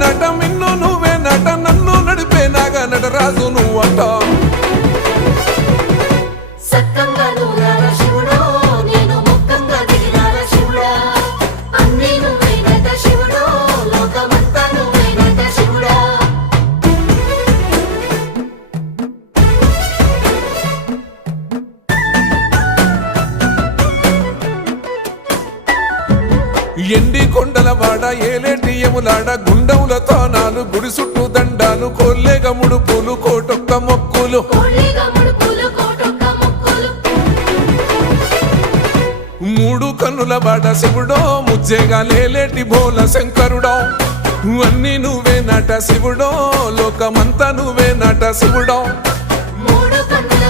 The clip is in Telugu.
నట మిన్ను నువ్వే నట నన్ను నడిపే నాగా నటరాజు నువ్వంట ఎండి కొండల వాడ ఏలేటి యములాడ గుండముల తానాలు గుడి చుట్టూ దండాలు కోల్లేగ ముడుపులు కోటొక్క మొక్కులు మూడు కన్నుల వాడ శివుడో ముజ్జేగా లేలేటి భోల శంకరుడో అన్నీ నువ్వే నట శివుడో లోకమంతా నువ్వే నట శివుడో మూడు కన్నుల